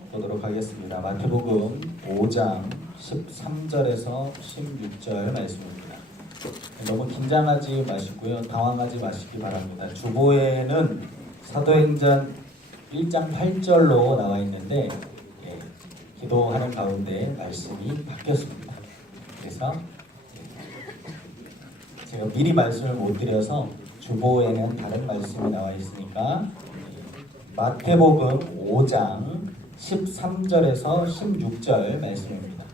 보도록 하겠습니다. 마태복음 5장 13절에서 16절 말씀입니다. 너무 긴장하지 마시고요. 당황하지 마시기 바랍니다. 주보에는 사도행전 1장 8절로 나와 있는데 기도하는 가운데 말씀이 바뀌었습니다. 그래서 제가 미리 말씀을 못 드려서 주보에는 다른 말씀이 나와 있으니까 마태복음 5장 13절에서 16절 말씀입니다.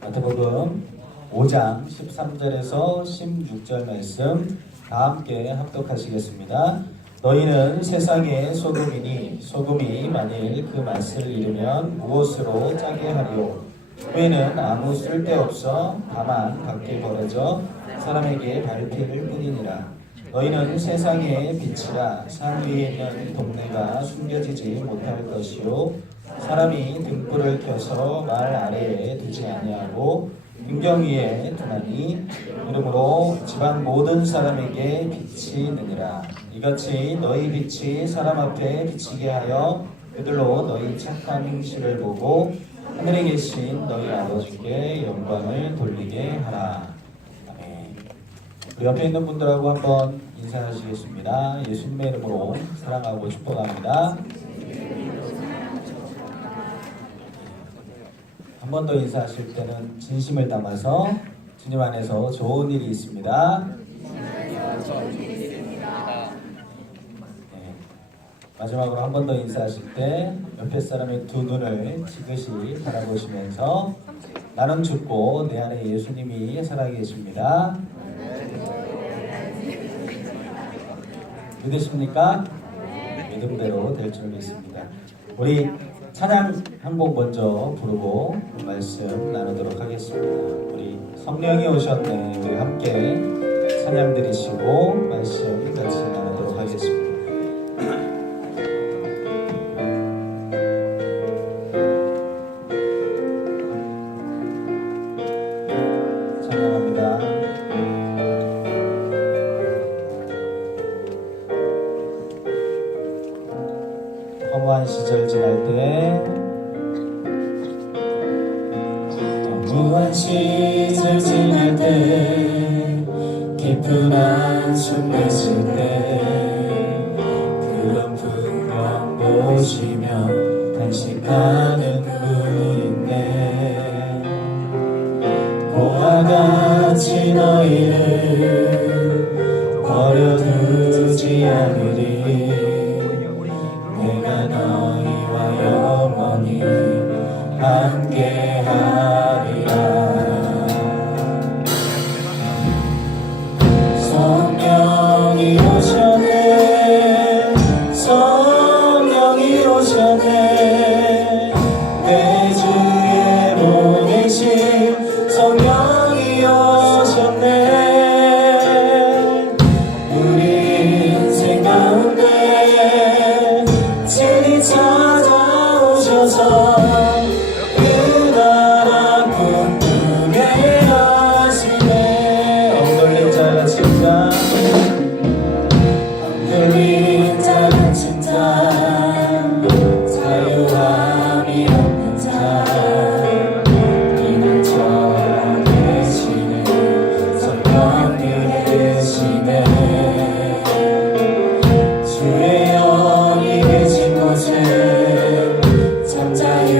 마태복음 5장 13절에서 16절 말씀 다 함께 합독하시겠습니다. 너희는 세상의 소금이니 소금이 만일 그 맛을 잃으면 무엇으로 짜게 하리요? 후에는 아무 쓸데없어 다만 밖에 버려져 사람에게 밝힐 뿐이니라. 너희는 세상의 빛이라. 산 위에 있는 동네가 숨겨지지 못할 것이요 사람이 등불을 켜서 말 아래에 두지 아니하고 등경 위에 두나니 이러므로 집안 모든 사람에게 빛이 되니라. 이같이 너희 빛이 사람 앞에 비치게 하여 그들로 너희 착한 행실을 보고 하늘에 계신 너희 아버지께 영광을 돌리게 하라. 아멘. 우리 옆에 있는 분들하고 한번 인사하시겠습니다. 예수님의 이름으로 사랑하고 축복합니다. 한 번 더 인사하실 때는 진심을 담아서 주님 안에서 좋은 일이 있습니다. 마지막으로 한 번 더 인사하실 때 옆에 사람의 두 눈을 지그시 바라보시면서 나는 죽고 내 안에 예수님이 살아계십니다. 믿으십니까? 믿음대로 될 줄 믿습니다. 우리 찬양 한 곡 먼저 부르고 말씀 나누도록 하겠습니다. 우리 성령이 오셨네. 우리 함께 찬양 드리시고 말씀 같이 나누도록 하겠습니다. 허무한 시절 지날 때 허무한 시절 지날 때 깊은 한숨 내쉴 때 그런 풍경 보시며 탄식하는 분인데 고와 같이 너희를 버려두지 않으리. 내가 너희와 영원히 함께하리라. 성령이 오셨네. 성령이 오셨네. 내 주에 보내신 성령이 오셨네. 우리 인생 가운데 친히 찾아오셔서 그 나라 꿈꾸게 하시네. 엉돌린 자가 칭찬 엉돌린 자가 칭찬 자유함이 없는 자 이는 저 계시는 성령이 계시네. 주의 영이 계신 곳에 잠자히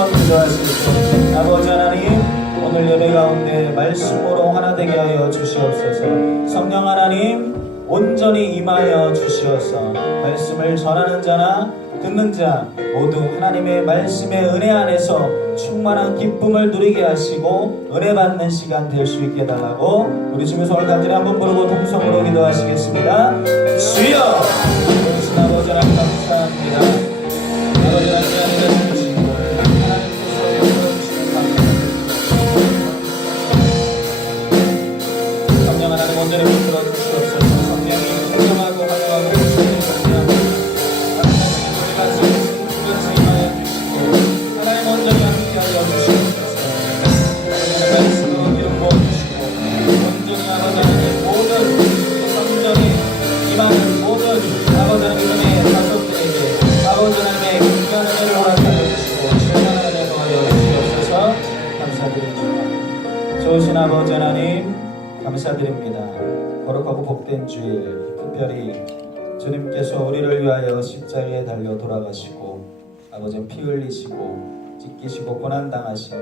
한번 기도하시겠습니다. 아버지 하나님, 오늘 예배 가운데 말씀으로 하나 되게 하여 주시옵소서. 성령 하나님, 온전히 임하여 주시어서 말씀을 전하는 자나 듣는 자 모두 하나님의 말씀의 은혜 안에서 충만한 기쁨을 누리게 하시고 은혜 받는 시간 될 수 있게 달라고 우리 주님의 오늘 간절히 한번 부르고 통성으로 기도하시겠습니다. 주여! 우리 아버지 하나님 감사합니다. 아버지 하나님 안에 주시고 하나님께서 열어주시는 감사합니다. 성령 하나님 온전히 붙들어 주시옵소서. 성령이 공정하고 환영하고 주시는 좋으신 아버지 하나님 감사드립니다. 거룩하고 복된 주일, 특별히 주님께서 우리를 위하여 십자가에 달려 돌아가시고 아버지 피 흘리시고 찢기시고 고난당하신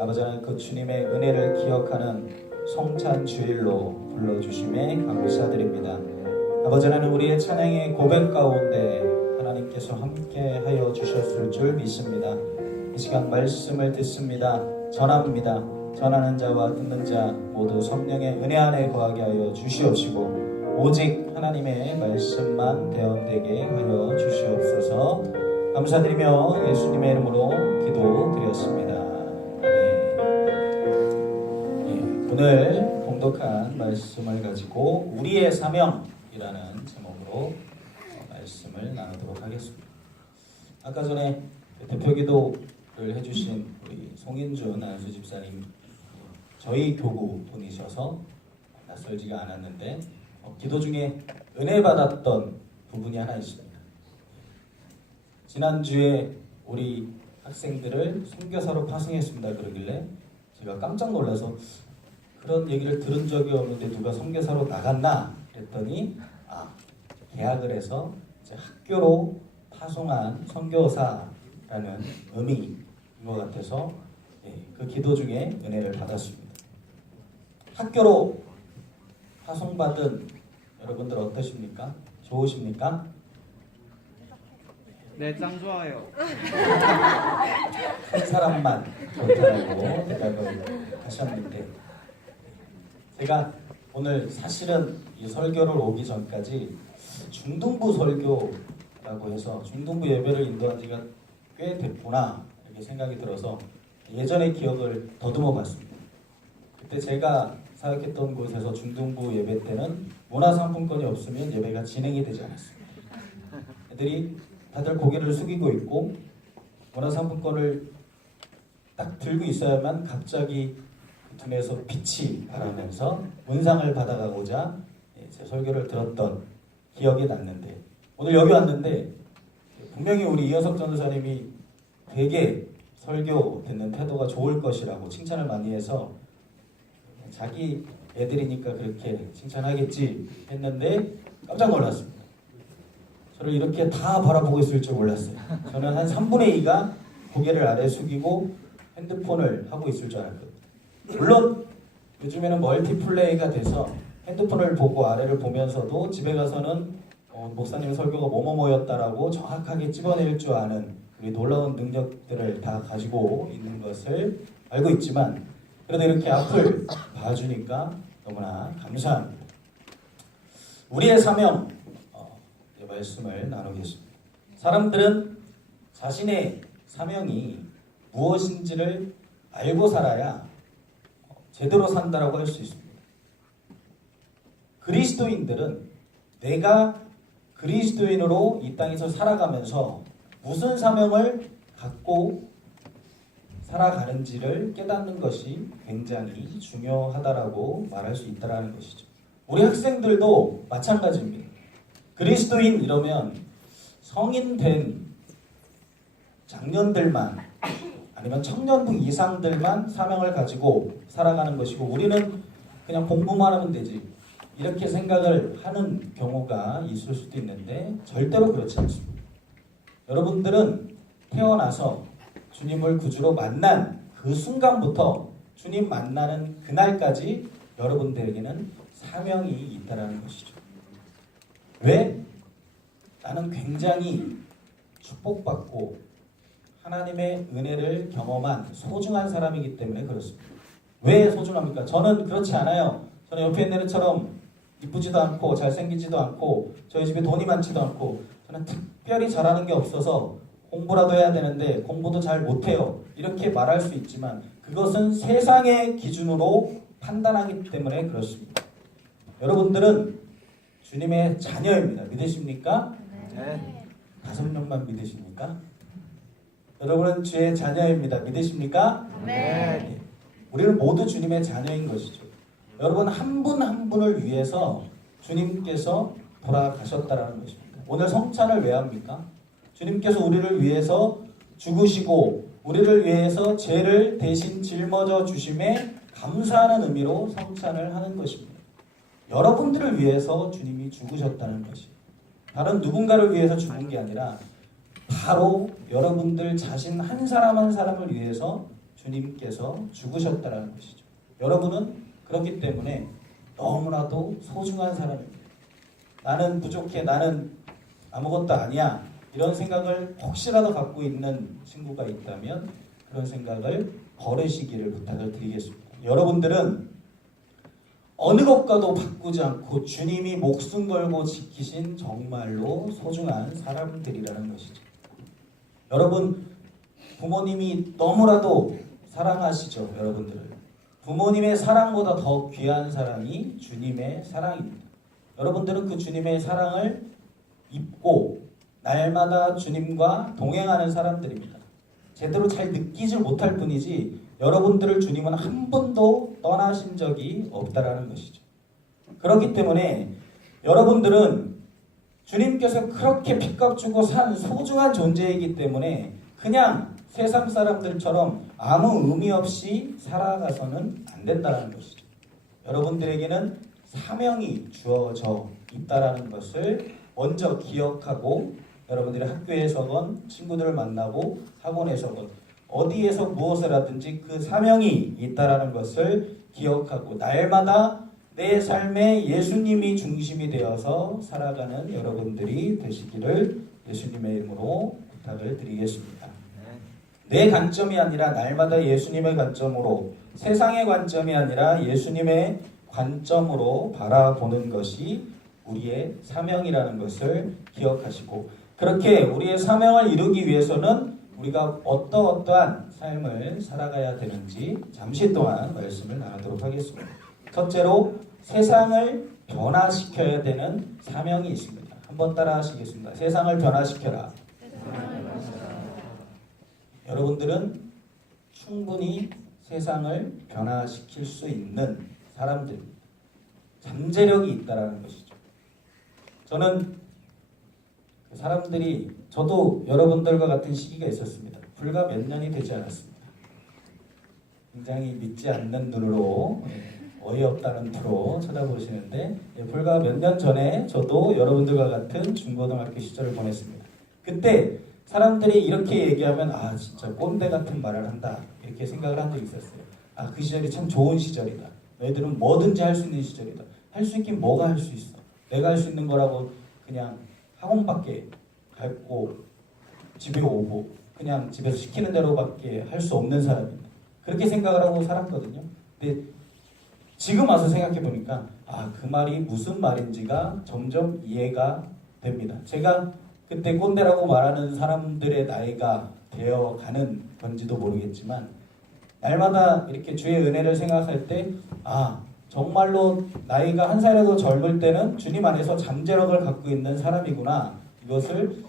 아버지 하나님 그 주님의 은혜를 기억하는 성찬 주일로 불러주심에 감사드립니다. 아버지 하나님 우리의 찬양의 고백 가운데 하나님께서 함께하여 주셨을 줄 믿습니다. 이 시간 말씀을 듣습니다. 전합니다. 전하는 자와 듣는 자 모두 성령의 은혜 안에 거하게 하여 주시옵시고 오직 하나님의 말씀만 대언되게 하여 주시옵소서. 감사드리며 예수님의 이름으로 기도드렸습니다. 오늘 봉독한 말씀을 가지고 우리의 사명이라는 제목으로 말씀을 나누도록 하겠습니다. 아까 전에 대표기도를 해주신 우리 송인준 안수 집사님, 저희 교구 분이셔서 낯설지가 않았는데 기도 중에 은혜 받았던 부분이 하나 있습니다. 지난주에 우리 학생들을 선교사로 파송했습니다 그러길래 제가 깜짝 놀라서 그런 얘기를 들은 적이 없는데 누가 선교사로 나갔나 했더니 계약을 해서 이제 학교로 파송한 선교사라는 의미인 것 같아서 그 기도 중에 은혜를 받았습니다. 학교로 파송받은 여러분들 어떠십니까? 좋으십니까? 네, 짱 좋아요. 한 사람만 좋다고 대답을 하셨는데 제가 오늘 사실은 이 설교를 오기 전까지 중등부 설교라고 해서 중등부 예배를 인도한 지가 꽤 됐구나 이렇게 생각이 들어서 예전의 기억을 더듬어 봤습니다. 그때 제가 사역했던 곳에서 중등부 예배 때는 문화상품권이 없으면 예배가 진행이 되지 않았습니다. 애들이 다들 고개를 숙이고 있고 문화상품권을 딱 들고 있어야만 갑자기 등에서 빛이 바라면서 문상을 받아가고자 제 설교를 들었던 기억이 났는데 오늘 여기 왔는데 분명히 우리 이현석 전도사님이 되게 설교 듣는 태도가 좋을 것이라고 칭찬을 많이 해서 자기 애들이니까 그렇게 칭찬하겠지 했는데 깜짝 놀랐습니다. 저를 이렇게 다 바라보고 있을 줄 몰랐어요. 저는 한 3분의 2가 고개를 아래 숙이고 핸드폰을 하고 있을 줄 알았거든요. 물론 요즘에는 멀티플레이가 돼서 핸드폰을 보고 아래를 보면서도 집에 가서는 목사님 설교가 뭐뭐뭐였다라고 정확하게 찍어낼 줄 아는 우리 놀라운 능력들을 다 가지고 있는 것을 알고 있지만 그래도 이렇게 앞을 봐주니까 너무나 감사합니다. 우리의 사명 말씀을 나누겠습니다. 사람들은 자신의 사명이 무엇인지를 알고 살아야 제대로 산다라고 할 수 있습니다. 그리스도인들은 내가 그리스도인으로 이 땅에서 살아가면서 무슨 사명을 갖고 살아가는지를 깨닫는 것이 굉장히 중요하다라고 말할 수 있다는 것이죠. 우리 학생들도 마찬가지입니다. 그리스도인 이러면 성인 된 장년들만 아니면 청년등 이상들만 사명을 가지고 살아가는 것이고 우리는 그냥 공부만 하면 되지 이렇게 생각을 하는 경우가 있을 수도 있는데 절대로 그렇지 않습니다. 여러분들은 태어나서 주님을 구주로 만난 그 순간부터 주님 만나는 그날까지 여러분들에게는 사명이 있다는 것이죠. 왜? 나는 굉장히 축복받고 하나님의 은혜를 경험한 소중한 사람이기 때문에 그렇습니다. 왜 소중합니까? 저는 그렇지 않아요. 저는 옆에 있는 애처럼 이쁘지도 않고 잘생기지도 않고 저희 집에 돈이 많지도 않고 저는 특별히 잘하는 게 없어서 공부라도 해야 되는데 공부도 잘 못해요. 이렇게 말할 수 있지만 그것은 세상의 기준으로 판단하기 때문에 그렇습니다. 여러분들은 주님의 자녀입니다. 믿으십니까? 네. 5명만 믿으십니까? 여러분은 주의 자녀입니다. 믿으십니까? 네. 우리는 모두 주님의 자녀인 것이죠. 여러분 한 분 한 분을 위해서 주님께서 돌아가셨다라는 것입니다. 오늘 성찬을 왜 합니까? 주님께서 우리를 위해서 죽으시고 우리를 위해서 죄를 대신 짊어져 주심에 감사하는 의미로 성찬을 하는 것입니다. 여러분들을 위해서 주님이 죽으셨다는 것이 다른 누군가를 위해서 죽은 게 아니라 바로 여러분들 자신 한 사람 한 사람을 위해서 주님께서 죽으셨다는 것이죠. 여러분은 그렇기 때문에 너무나도 소중한 사람입니다. 나는 부족해, 나는 아무것도 아니야 이런 생각을 혹시라도 갖고 있는 친구가 있다면 그런 생각을 버리시기를 부탁을 드리겠습니다. 여러분들은 어느 것과도 바꾸지 않고 주님이 목숨 걸고 지키신 정말로 소중한 사람들이라는 것이죠. 여러분 부모님이 너무나도 사랑하시죠. 여러분들을 부모님의 사랑보다 더 귀한 사랑이 주님의 사랑입니다. 여러분들은 그 주님의 사랑을 입고 날마다 주님과 동행하는 사람들입니다. 제대로 잘 느끼지 못할 뿐이지 여러분들을 주님은 한 번도 떠나신 적이 없다라는 것이죠. 그렇기 때문에 여러분들은 주님께서 그렇게 핏값 주고 산 소중한 존재이기 때문에 그냥 세상 사람들처럼 아무 의미 없이 살아가서는 안 된다는 것이죠. 여러분들에게는 사명이 주어져 있다는 것을 먼저 기억하고 여러분들이 학교에서건 친구들을 만나고 학원에서건 어디에서 무엇을 하든지 그 사명이 있다는 것을 기억하고 날마다 내 삶에 예수님이 중심이 되어서 살아가는 여러분들이 되시기를 예수님의 이름으로 부탁을 드리겠습니다. 내 관점이 아니라 날마다 예수님의 관점으로 세상의 관점이 아니라 예수님의 관점으로 바라보는 것이 우리의 사명이라는 것을 기억하시고 그렇게 우리의 사명을 이루기 위해서는 우리가 어떠한 삶을 살아가야 되는지 잠시 동안 말씀을 나누도록 하겠습니다. 첫째로 세상을 변화시켜야 되는 사명이 있습니다. 한번 따라 하시겠습니다. 세상을 변화시켜라. 여러분들은 충분히 세상을 변화시킬 수 있는 사람들입니다. 잠재력이 있다는 것이죠. 저는 사람들이 저도 여러분들과 같은 시기가 있었습니다. 불과 몇 년이 되지 않았습니다. 굉장히 믿지 않는 눈으로 어이없다는 프로 쳐다보시는데 불과 몇 년 전에 저도 여러분들과 같은 중고등학교 시절을 보냈습니다. 그때 사람들이 이렇게 얘기하면 아 진짜 꼰대 같은 말을 한다 이렇게 생각을 한 적이 있었어요. 아 그 시절이 참 좋은 시절이다. 너희들은 뭐든지 할 수 있는 시절이다. 할 수 있긴 뭐가 할 수 있어. 내가 할 수 있는 거라고 그냥 학원밖에 갔고 집에 오고 그냥 집에서 시키는 대로밖에 할 수 없는 사람입니다. 그렇게 생각을 하고 살았거든요. 근데 지금 와서 생각해 보니까 아 그 말이 무슨 말인지가 점점 이해가 됩니다. 제가 그때 꼰대라고 말하는 사람들의 나이가 되어가는 건지도 모르겠지만 날마다 이렇게 주의 은혜를 생각할 때 아 정말로 나이가 한 살이라도 젊을 때는 주님 안에서 잠재력을 갖고 있는 사람이구나. 이것을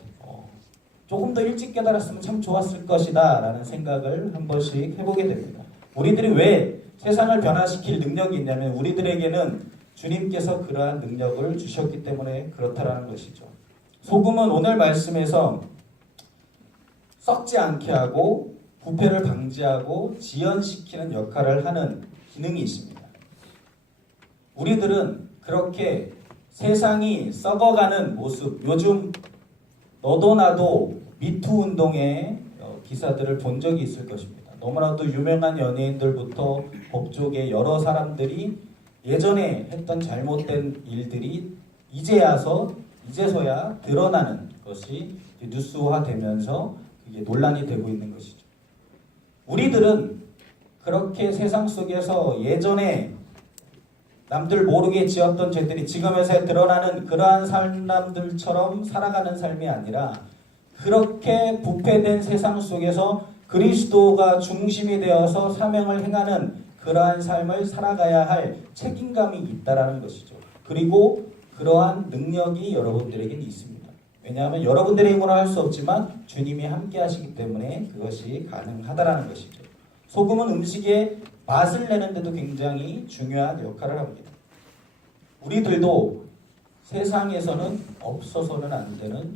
조금 더 일찍 깨달았으면 참 좋았을 것이다 라는 생각을 한 번씩 해보게 됩니다. 우리들이 왜 세상을 변화시킬 능력이 있냐면 우리들에게는 주님께서 그러한 능력을 주셨기 때문에 그렇다라는 것이죠. 소금은 오늘 말씀에서 썩지 않게 하고 부패를 방지하고 지연시키는 역할을 하는 기능이 있습니다. 우리들은 그렇게 세상이 썩어가는 모습, 요즘 너도 나도 미투 운동에 기사들을 본 적이 있을 것입니다. 너무나도 유명한 연예인들부터 법조계 여러 사람들이 예전에 했던 잘못된 일들이 이제서야 드러나는 것이 뉴스화되면서 그게 논란이 되고 있는 것이죠. 우리들은 그렇게 세상 속에서 예전에 남들 모르게 지었던 죄들이 지금에서 드러나는 그러한 사람들처럼 살아가는 삶이 아니라 그렇게 부패된 세상 속에서 그리스도가 중심이 되어서 사명을 행하는 그러한 삶을 살아가야 할 책임감이 있다라는 것이죠. 그리고 그러한 능력이 여러분들에게는 있습니다. 왜냐하면 여러분들의 힘으로 할 수 없지만 주님이 함께 하시기 때문에 그것이 가능하다라는 것이죠. 소금은 음식에 맛을 내는데도 굉장히 중요한 역할을 합니다. 우리들도 세상에서는 없어서는 안 되는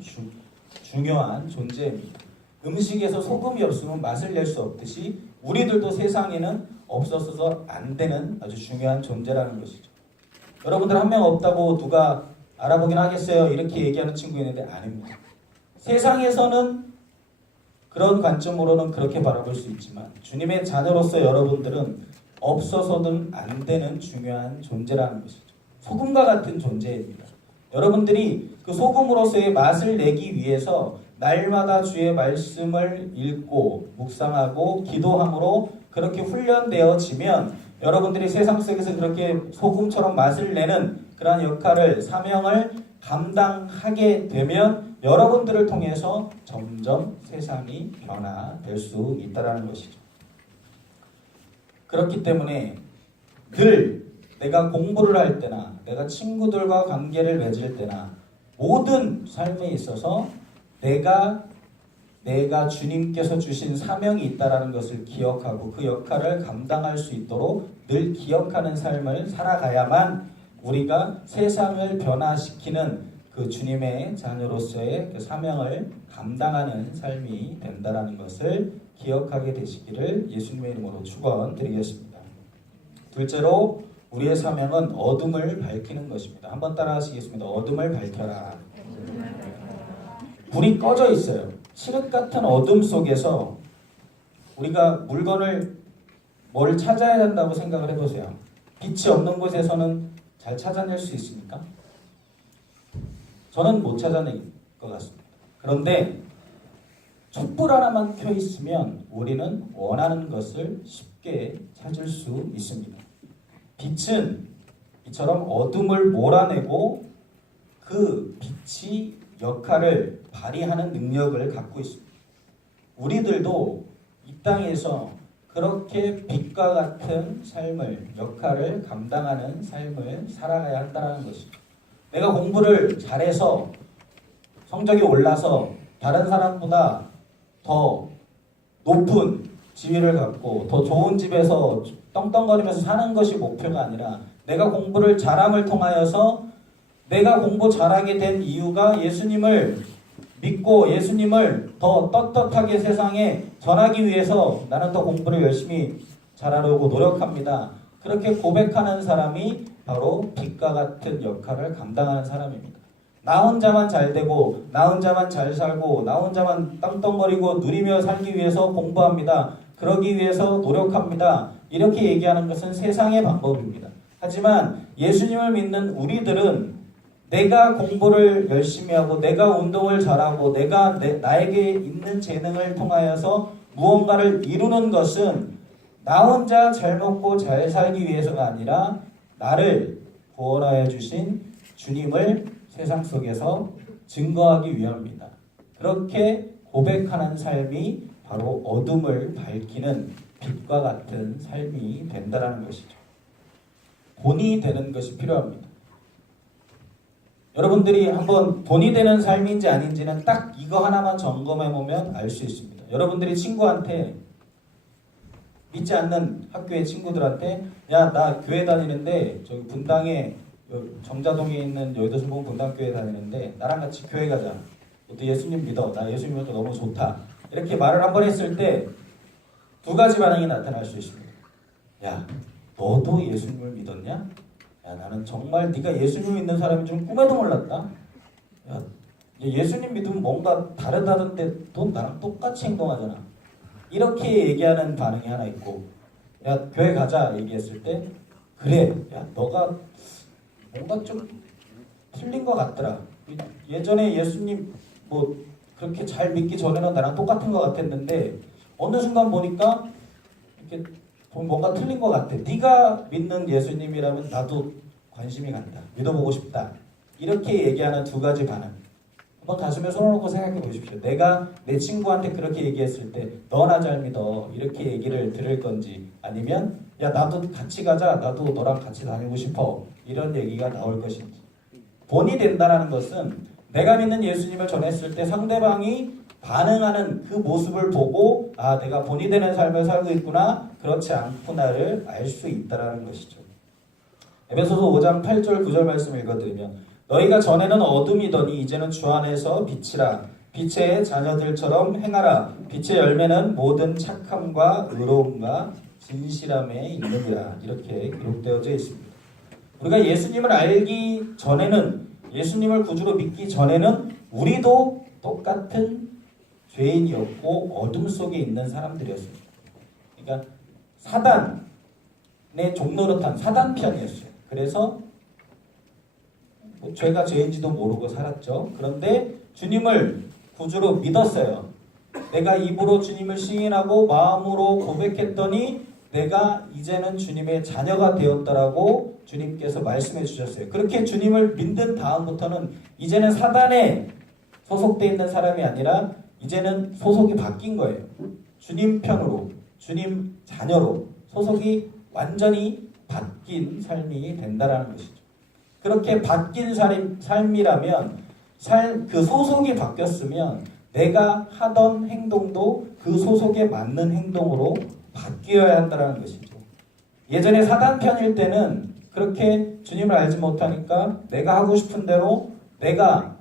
중요한 존재입니다. 음식에서 소금이 없으면 맛을 낼 수 없듯이 우리들도 세상에는 없어서도 안 되는 아주 중요한 존재라는 것이죠. 여러분들 한 명 없다고 누가 알아보긴 하겠어요? 이렇게 얘기하는 친구 있는데 아닙니다. 세상에서는 그런 관점으로는 그렇게 바라볼 수 있지만 주님의 자녀로서 여러분들은 없어서는 안 되는 중요한 존재라는 것이죠. 소금과 같은 존재입니다. 여러분들이 그 소금으로서의 맛을 내기 위해서 날마다 주의 말씀을 읽고 묵상하고 기도함으로 그렇게 훈련되어지면 여러분들이 세상 속에서 그렇게 소금처럼 맛을 내는 그러한 역할을 사명을 감당하게 되면 여러분들을 통해서 점점 세상이 변화될 수 있다는 것이죠. 그렇기 때문에 늘 내가 공부를 할 때나 내가 친구들과 관계를 맺을 때나 모든 삶에 있어서 내가 주님께서 주신 사명이 있다는 것을 기억하고 그 역할을 감당할 수 있도록 늘 기억하는 삶을 살아가야만 우리가 세상을 변화시키는 그 주님의 자녀로서의 그 사명을 감당하는 삶이 된다는 것을 기억하게 되시기를 예수님의 이름으로 축원드리겠습니다. 둘째로 우리의 사명은 어둠을 밝히는 것입니다. 한번 따라 하시겠습니다. 어둠을 밝혀라. 불이 꺼져 있어요. 칠흑 같은 어둠 속에서 우리가 뭘 찾아야 한다고 생각을 해보세요. 빛이 없는 곳에서는 잘 찾아낼 수 있습니까? 저는 못 찾아낼 것 같습니다. 그런데 촛불 하나만 켜 있으면 우리는 원하는 것을 쉽게 찾을 수 있습니다. 빛은 이처럼 어둠을 몰아내고 그 빛이 역할을 발휘하는 능력을 갖고 있습니다. 우리들도 이 땅에서 그렇게 빛과 같은 삶을, 역할을 감당하는 삶을 살아가야 한다는 것이죠. 내가 공부를 잘해서 성적이 올라서 다른 사람보다 더 높은 지위를 갖고 더 좋은 집에서 떵떵거리면서 사는 것이 목표가 아니라 내가 공부를 잘함을 통하여서 내가 공부 잘하게 된 이유가 예수님을 믿고 예수님을 더 떳떳하게 세상에 전하기 위해서 나는 더 공부를 열심히 잘하려고 노력합니다. 그렇게 고백하는 사람이 바로 빛과 같은 역할을 감당하는 사람입니다. 나 혼자만 잘 되고 나 혼자만 잘 살고 나 혼자만 떵떵거리고 누리며 살기 위해서 공부합니다. 그러기 위해서 노력합니다. 이렇게 얘기하는 것은 세상의 방법입니다. 하지만 예수님을 믿는 우리들은 내가 공부를 열심히 하고 내가 운동을 잘하고 내가 나에게 있는 재능을 통하여서 무언가를 이루는 것은 나 혼자 잘 먹고 잘 살기 위해서가 아니라 나를 구원하여 주신 주님을 세상 속에서 증거하기 위함입니다. 그렇게 고백하는 삶이 바로 어둠을 밝히는 빛과 같은 삶이 된다는 것이죠. 본이 되는 것이 필요합니다. 여러분들이 한번 본이 되는 삶인지 아닌지는 딱 이거 하나만 점검해 보면 알 수 있습니다. 여러분들이 친구한테 믿지 않는 학교의 친구들한테 야, 나 교회 다니는데 저기 분당에 정자동에 있는 여의도 순복 분당교회 다니는데 나랑 같이 교회 가자. 너도 예수님 믿어. 나 예수님 믿어 너무 좋다. 이렇게 말을 한번 했을 때 두 가지 반응이 나타날 수 있습니다. 야, 너도 예수님을 믿었냐? 야, 나는 정말 네가 예수님 믿는 사람인 줄 꿈에도 몰랐다. 야, 예수님 믿으면 뭔가 다르다던데 너 나랑 똑같이 행동하잖아. 이렇게 얘기하는 반응이 하나 있고, 야 교회 가자 얘기했을 때 그래, 야 너가 뭔가 좀 틀린 것 같더라. 예전에 예수님 뭐 그렇게 잘 믿기 전에는 나랑 똑같은 것 같았는데 어느 순간 보니까 이렇게 뭔가 틀린 것 같아. 네가 믿는 예수님이라면 나도 관심이 간다. 믿어보고 싶다. 이렇게 얘기하는 두 가지 반응. 한번 가슴에 손을 놓고 생각해 보십시오. 내가 내 친구한테 그렇게 얘기했을 때 너나 잘 믿어 이렇게 얘기를 들을 건지, 아니면 야 나도 같이 가자, 나도 너랑 같이 다니고 싶어, 이런 얘기가 나올 것인지. 본이 된다는 것은 내가 믿는 예수님을 전했을 때 상대방이 반응하는 그 모습을 보고 아 내가 본이 되는 삶을 살고 있구나, 그렇지 않구나를 알 수 있다는 것이죠. 에베소서 5장 8절 9절 말씀 읽어드리면, 너희가 전에는 어둠이더니 이제는 주 안에서 빛이라, 빛의 자녀들처럼 행하라. 빛의 열매는 모든 착함과 의로움과 진실함에 있느니라. 이렇게 기록되어져 있습니다. 우리가 예수님을 알기 전에는, 예수님을 구주로 믿기 전에는 우리도 똑같은 죄인이었고 어둠 속에 있는 사람들이었습니다. 그러니까 사단의 종노릇한 사단 편이었어요. 그래서 뭐 죄가 죄인지도 모르고 살았죠. 그런데 주님을 구주로 믿었어요. 내가 입으로 주님을 시인하고 마음으로 고백했더니 내가 이제는 주님의 자녀가 되었다라고 주님께서 말씀해 주셨어요. 그렇게 주님을 믿는 다음부터는 이제는 사단에 소속되어 있는 사람이 아니라 이제는 소속이 바뀐 거예요. 주님 편으로, 주님 자녀로 소속이 완전히 바뀐 삶이 된다라는 것이죠. 그렇게 바뀐 삶이라면 그 소속이 바뀌었으면 내가 하던 행동도 그 소속에 맞는 행동으로 바뀌어야 한다는 것이죠. 예전에 사단 편일 때는 그렇게 주님을 알지 못하니까 내가 하고 싶은 대로, 내가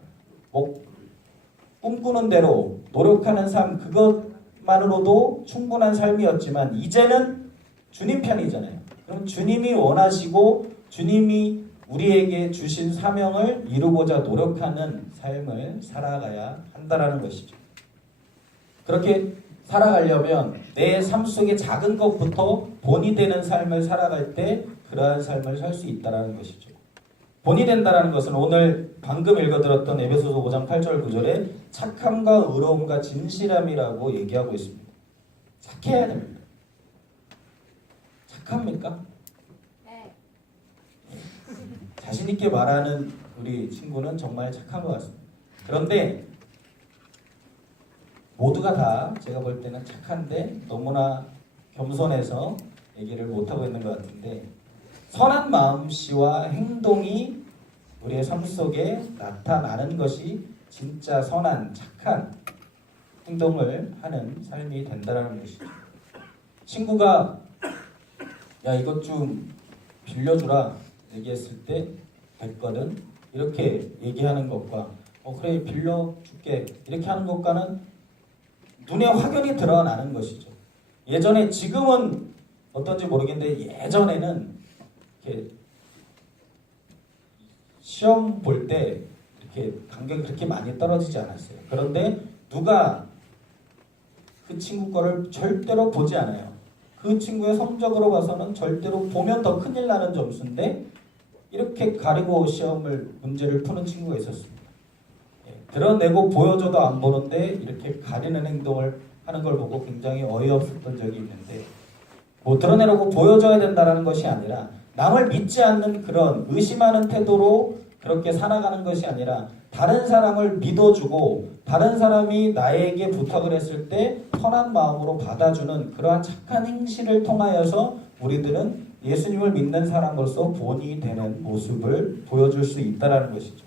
꿈꾸는 대로 노력하는 삶, 그것만으로도 충분한 삶이었지만 이제는 주님 편이잖아요. 그럼 주님이 원하시고 주님이 우리에게 주신 사명을 이루고자 노력하는 삶을 살아가야 한다는 것이죠. 그렇게 살아가려면 내 삶 속의 작은 것부터 본이 되는 삶을 살아갈 때 그러한 삶을 살 수 있다는 것이죠. 본이 된다는 것은 오늘 방금 읽어들었던 에베소서 5장 8절 9절에 착함과 의로움과 진실함이라고 얘기하고 있습니다. 착해야 됩니다. 착합니까? 네. 자신 있게 말하는 우리 친구는 정말 착한 것 같습니다. 그런데 모두가 다 제가 볼 때는 착한데 너무나 겸손해서 얘기를 못하고 있는 것 같은데, 선한 마음씨와 행동이 우리의 삶 속에 나타나는 것이 진짜 선한 착한 행동을 하는 삶이 된다는 것이죠. 친구가 야 이것 좀 빌려주라 얘기했을 때 됐거든, 이렇게 얘기하는 것과 그래 빌려줄게 이렇게 하는 것과는 눈에 확연히 드러나는 것이죠. 예전에, 지금은 어떤지 모르겠는데 예전에는 이렇게 시험 볼 때 이렇게 간격이 그렇게 많이 떨어지지 않았어요. 그런데 누가 그 친구 거를 절대로 보지 않아요. 그 친구의 성적으로 봐서는 절대로 보면 더 큰일 나는 점수인데 이렇게 가리고 문제를 푸는 친구가 있었습니다. 드러내고 보여줘도 안 보는데 이렇게 가리는 행동을 하는 걸 보고 굉장히 어이없었던 적이 있는데, 드러내려고 보여줘야 된다는 것이 아니라 남을 믿지 않는 그런 의심하는 태도로 그렇게 살아가는 것이 아니라 다른 사람을 믿어주고 다른 사람이 나에게 부탁을 했을 때 선한 마음으로 받아주는 그러한 착한 행실을 통하여서 우리들은 예수님을 믿는 사람으로서 본이 되는 모습을 보여줄 수 있다는 것이죠.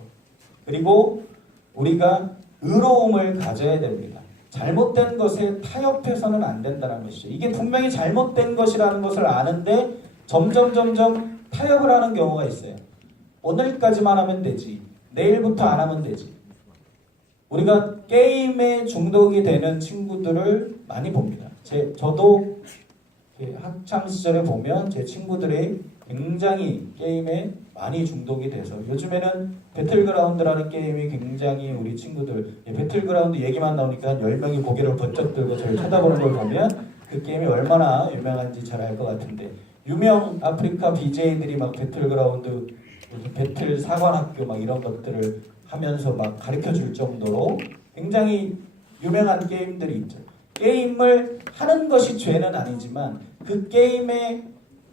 그리고 우리가 의로움을 가져야 됩니다. 잘못된 것에 타협해서는 안 된다는 것이죠. 이게 분명히 잘못된 것이라는 것을 아는데 점점 타협을 하는 경우가 있어요. 오늘까지만 하면 되지, 내일부터 안 하면 되지. 우리가 게임에 중독이 되는 친구들을 많이 봅니다. 저도 학창 시절에 보면 제 친구들이 굉장히 게임에 많이 중독이 돼서 요즘에는 배틀그라운드라는 게임이 굉장히 우리 친구들 배틀그라운드 얘기만 나오니까 한 10명이 고개를 번쩍 들고 저를 쳐다보는 걸 보면 그 게임이 얼마나 유명한지 잘 알 것 같은데 유명 아프리카 BJ들이 막 배틀그라운드 배틀 사관학교 막 이런 것들을 하면서 막 가르쳐 줄 정도로 굉장히 유명한 게임들이 있죠. 게임을 하는 것이 죄는 아니지만 그 게임에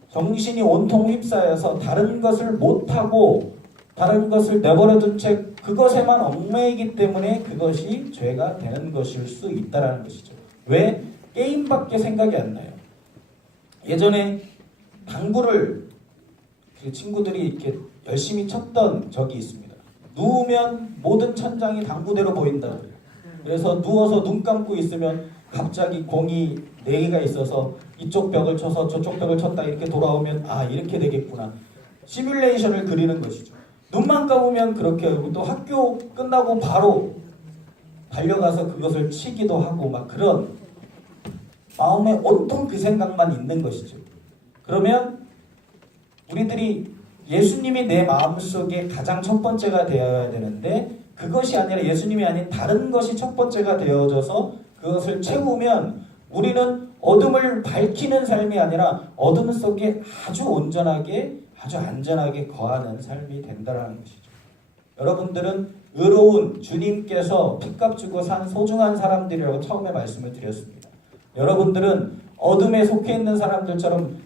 정신이 온통 휩싸여서 다른 것을 못하고 다른 것을 내버려둔 채 그것에만 얽매이기 때문에 그것이 죄가 되는 것일 수 있다는 것이죠. 왜? 게임밖에 생각이 안 나요. 예전에 당구를 그 친구들이 이렇게 열심히 쳤던 적이 있습니다. 누우면 모든 천장이 당구대로 보인다. 그래서 누워서 눈 감고 있으면 갑자기 공이 4개가 있어서 이쪽 벽을 쳐서 저쪽 벽을 쳤다 이렇게 돌아오면 아 이렇게 되겠구나. 시뮬레이션을 그리는 것이죠. 눈만 감으면 그렇게 하고 또 학교 끝나고 바로 달려가서 그것을 치기도 하고 막 그런 마음에 온통 그 생각만 있는 것이죠. 그러면 우리들이 예수님이 내 마음속에 가장 첫 번째가 되어야 되는데 그것이 아니라 예수님이 아닌 다른 것이 첫 번째가 되어져서 그것을 채우면 우리는 어둠을 밝히는 삶이 아니라 어둠 속에 아주 온전하게 아주 안전하게 거하는 삶이 된다는 것이죠. 여러분들은 의로운 주님께서 핏값 주고 산 소중한 사람들이라고 처음에 말씀을 드렸습니다. 여러분들은 어둠에 속해 있는 사람들처럼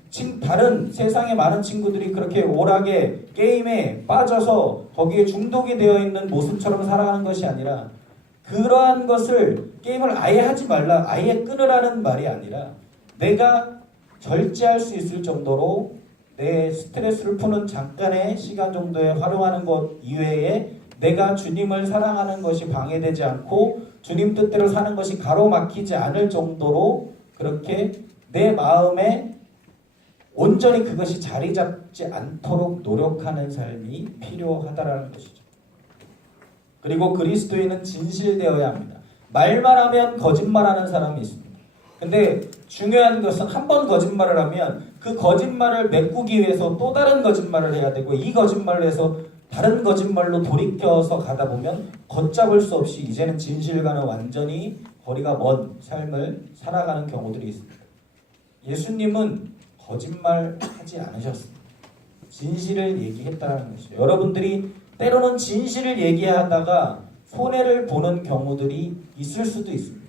다른 세상의 많은 친구들이 그렇게 오락에 게임에 빠져서 거기에 중독이 되어 있는 모습처럼 살아가는 것이 아니라 그러한 것을 게임을 아예 하지 말라 아예 끊으라는 말이 아니라 내가 절제할 수 있을 정도로 내 스트레스를 푸는 잠깐의 시간 정도에 활용하는 것 이외에 내가 주님을 사랑하는 것이 방해되지 않고 주님 뜻대로 사는 것이 가로막히지 않을 정도로 그렇게 내 마음에 온전히 그것이 자리 잡지 않도록 노력하는 삶이 필요하다라는 것이죠. 그리고 그리스도인은 진실되어야 합니다. 말만 하면 거짓말하는 사람이 있습니다. 근데 중요한 것은 한 번 거짓말을 하면 그 거짓말을 메꾸기 위해서 또 다른 거짓말을 해야 되고 이 거짓말을 해서 다른 거짓말로 돌이켜서 가다 보면 걷잡을 수 없이 이제는 진실과는 완전히 거리가 먼 삶을 살아가는 경우들이 있습니다. 예수님은 거짓말하지 않으셨습니다. 진실을 얘기했다는 것이죠. 여러분들이 때로는 진실을 얘기하다가 손해를 보는 경우들이 있을 수도 있습니다.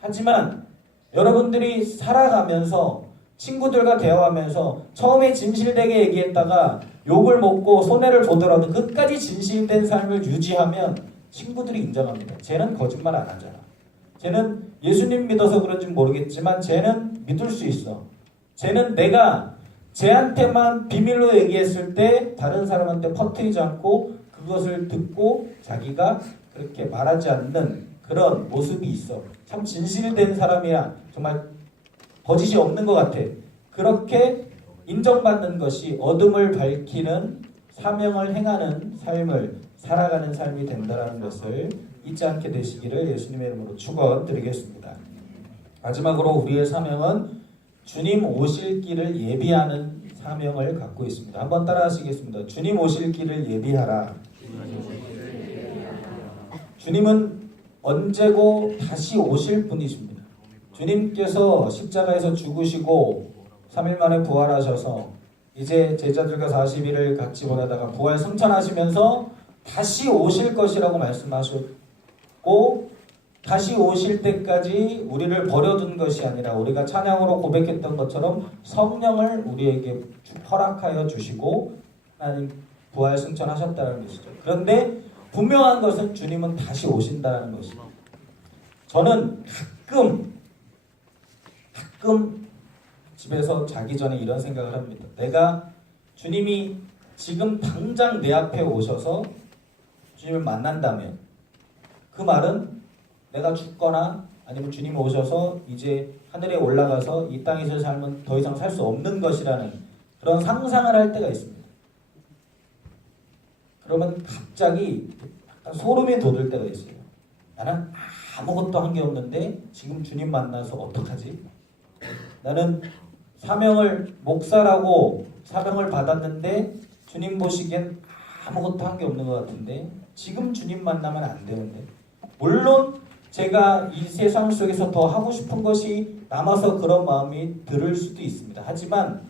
하지만 여러분들이 살아가면서 친구들과 대화하면서 처음에 진실되게 얘기했다가 욕을 먹고 손해를 보더라도 끝까지 진실된 삶을 유지하면 친구들이 인정합니다. 쟤는 거짓말 안 하잖아. 쟤는 예수님 믿어서 그런지 모르겠지만 쟤는 믿을 수 있어. 쟤는 내가 쟤한테만 비밀로 얘기했을 때 다른 사람한테 퍼뜨리지 않고 그것을 듣고 자기가 그렇게 말하지 않는 그런 모습이 있어. 참 진실된 사람이야. 정말 거짓이 없는 것 같아. 그렇게 인정받는 것이 어둠을 밝히는 사명을 행하는 삶을 살아가는 삶이 된다는 것을 잊지 않게 되시기를 예수님의 이름으로 축원드리겠습니다. 마지막으로 우리의 사명은 주님 오실 길을 예비하는 사명을 갖고 있습니다. 한번 따라 하시겠습니다. 주님 오실 길을 예비하라. 주님은 언제고 다시 오실 분이십니다. 주님께서 십자가에서 죽으시고 3일 만에 부활하셔서 이제 제자들과 40일을 같이 보내다가 부활 승천하시면서 다시 오실 것이라고 말씀하셨고 다시 오실 때까지 우리를 버려둔 것이 아니라 우리가 찬양으로 고백했던 것처럼 성령을 우리에게 허락하여 주시고 하나님 부활 승천하셨다는 것이죠. 그런데 분명한 것은 주님은 다시 오신다는 것입니다. 저는 가끔 집에서 자기 전에 이런 생각을 합니다. 내가 주님이 지금 당장 내 앞에 오셔서 주님을 만난다면 그 말은 내가 죽거나 아니면 주님이 오셔서 이제 하늘에 올라가서 이 땅에서 삶은 더 이상 살 수 없는 것이라는 그런 상상을 할 때가 있습니다. 그러면 갑자기 약간 소름이 돋을 때가 있어요. 나는 아무것도 한 게 없는데 지금 주님 만나서 어떡하지? 나는 사명을 목사라고 사명을 받았는데 주님 보시기엔 아무것도 한 게 없는 것 같은데 지금 주님 만나면 안 되는데 물론 제가 이 세상 속에서 더 하고 싶은 것이 남아서 그런 마음이 들을 수도 있습니다. 하지만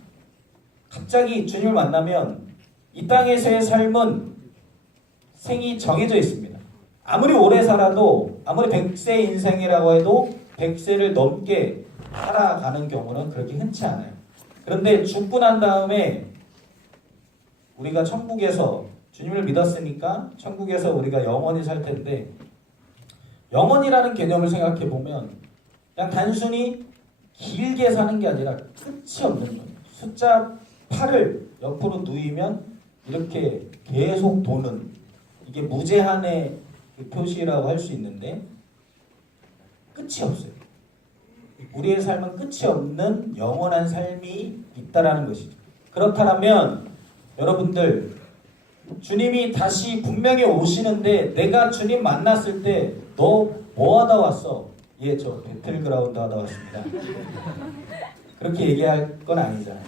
갑자기 주님을 만나면 이 땅에서의 삶은 생이 정해져 있습니다. 아무리 오래 살아도 아무리 100세 인생이라고 해도 100세를 넘게 살아가는 경우는 그렇게 흔치 않아요. 그런데 죽고 난 다음에 우리가 천국에서 주님을 믿었으니까 천국에서 우리가 영원히 살 텐데 영원이라는 개념을 생각해 보면 그냥 단순히 길게 사는 게 아니라 끝이 없는 거예요. 숫자 8을 옆으로 누이면 이렇게 계속 도는 이게 무제한의 표시라고 할 수 있는데 끝이 없어요. 우리의 삶은 끝이 없는 영원한 삶이 있다라는 것이죠. 그렇다면 여러분들 주님이 다시 분명히 오시는데 내가 주님 만났을 때 너 뭐 하다 왔어? 예, 저 배틀그라운드 하다 왔습니다. 그렇게 얘기할 건 아니잖아요.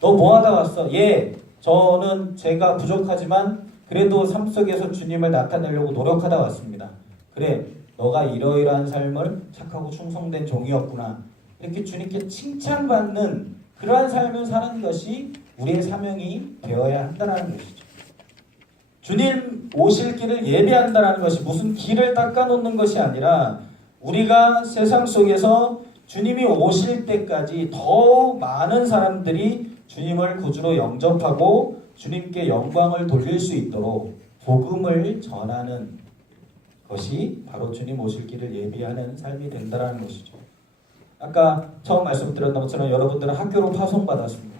너 뭐 하다 왔어? 예, 저는 제가 부족하지만 그래도 삶 속에서 주님을 나타내려고 노력하다 왔습니다. 그래, 너가 이러이러한 삶을 착하고 충성된 종이었구나. 이렇게 주님께 칭찬받는 그러한 삶을 사는 것이 우리의 사명이 되어야 한다는 것이죠. 주님 오실 길을 예배한다는 것이 무슨 길을 닦아놓는 것이 아니라 우리가 세상 속에서 주님이 오실 때까지 더 많은 사람들이 주님을 구주로 영접하고 주님께 영광을 돌릴 수 있도록 복음을 전하는 것이 바로 주님 오실 길을 예비하는 삶이 된다는 것이죠. 아까 처음 말씀드렸던 것처럼 여러분들은 학교로 파송받았습니다.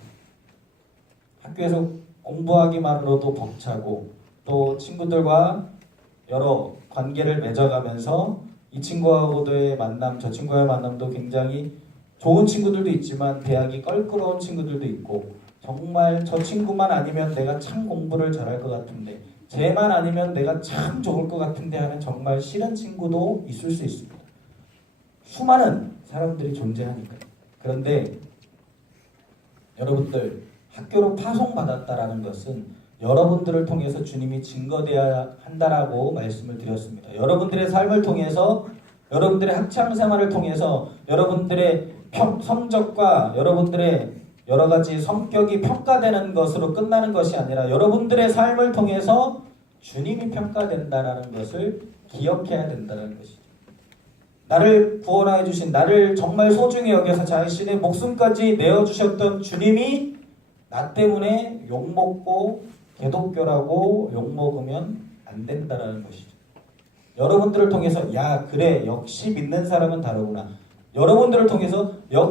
학교에서 공부하기만으로도 벅차고 또 친구들과 여러 관계를 맺어가면서 이 친구하고의 만남, 저 친구와의 만남도 굉장히 좋은 친구들도 있지만 대학이 껄끄러운 친구들도 있고 정말 저 친구만 아니면 내가 참 공부를 잘할 것 같은데 쟤만 아니면 내가 참 좋을 것 같은데 하는 정말 싫은 친구도 있을 수 있습니다. 수많은 사람들이 존재하니까요. 그런데 여러분들 학교로 파송받았다라는 것은 여러분들을 통해서 주님이 증거되어야 한다라고 말씀을 드렸습니다. 여러분들의 삶을 통해서 여러분들의 학창생활을 통해서 여러분들의 성적과 여러분들의 여러 가지 성격이 평가되는 것으로 끝나는 것이 아니라 여러분들의 삶을 통해서 주님이 평가된다는 것을 기억해야 된다는 것이죠. 나를 구원하여 주신 나를 정말 소중히 여겨서 자신의 목숨까지 내어주셨던 주님이 나 때문에 욕먹고 개독교라고 욕먹으면 안 된다는 것이죠. 여러분들을 통해서 야 그래 역시 믿는 사람은 다르구나. 여러분들을 통해서 역시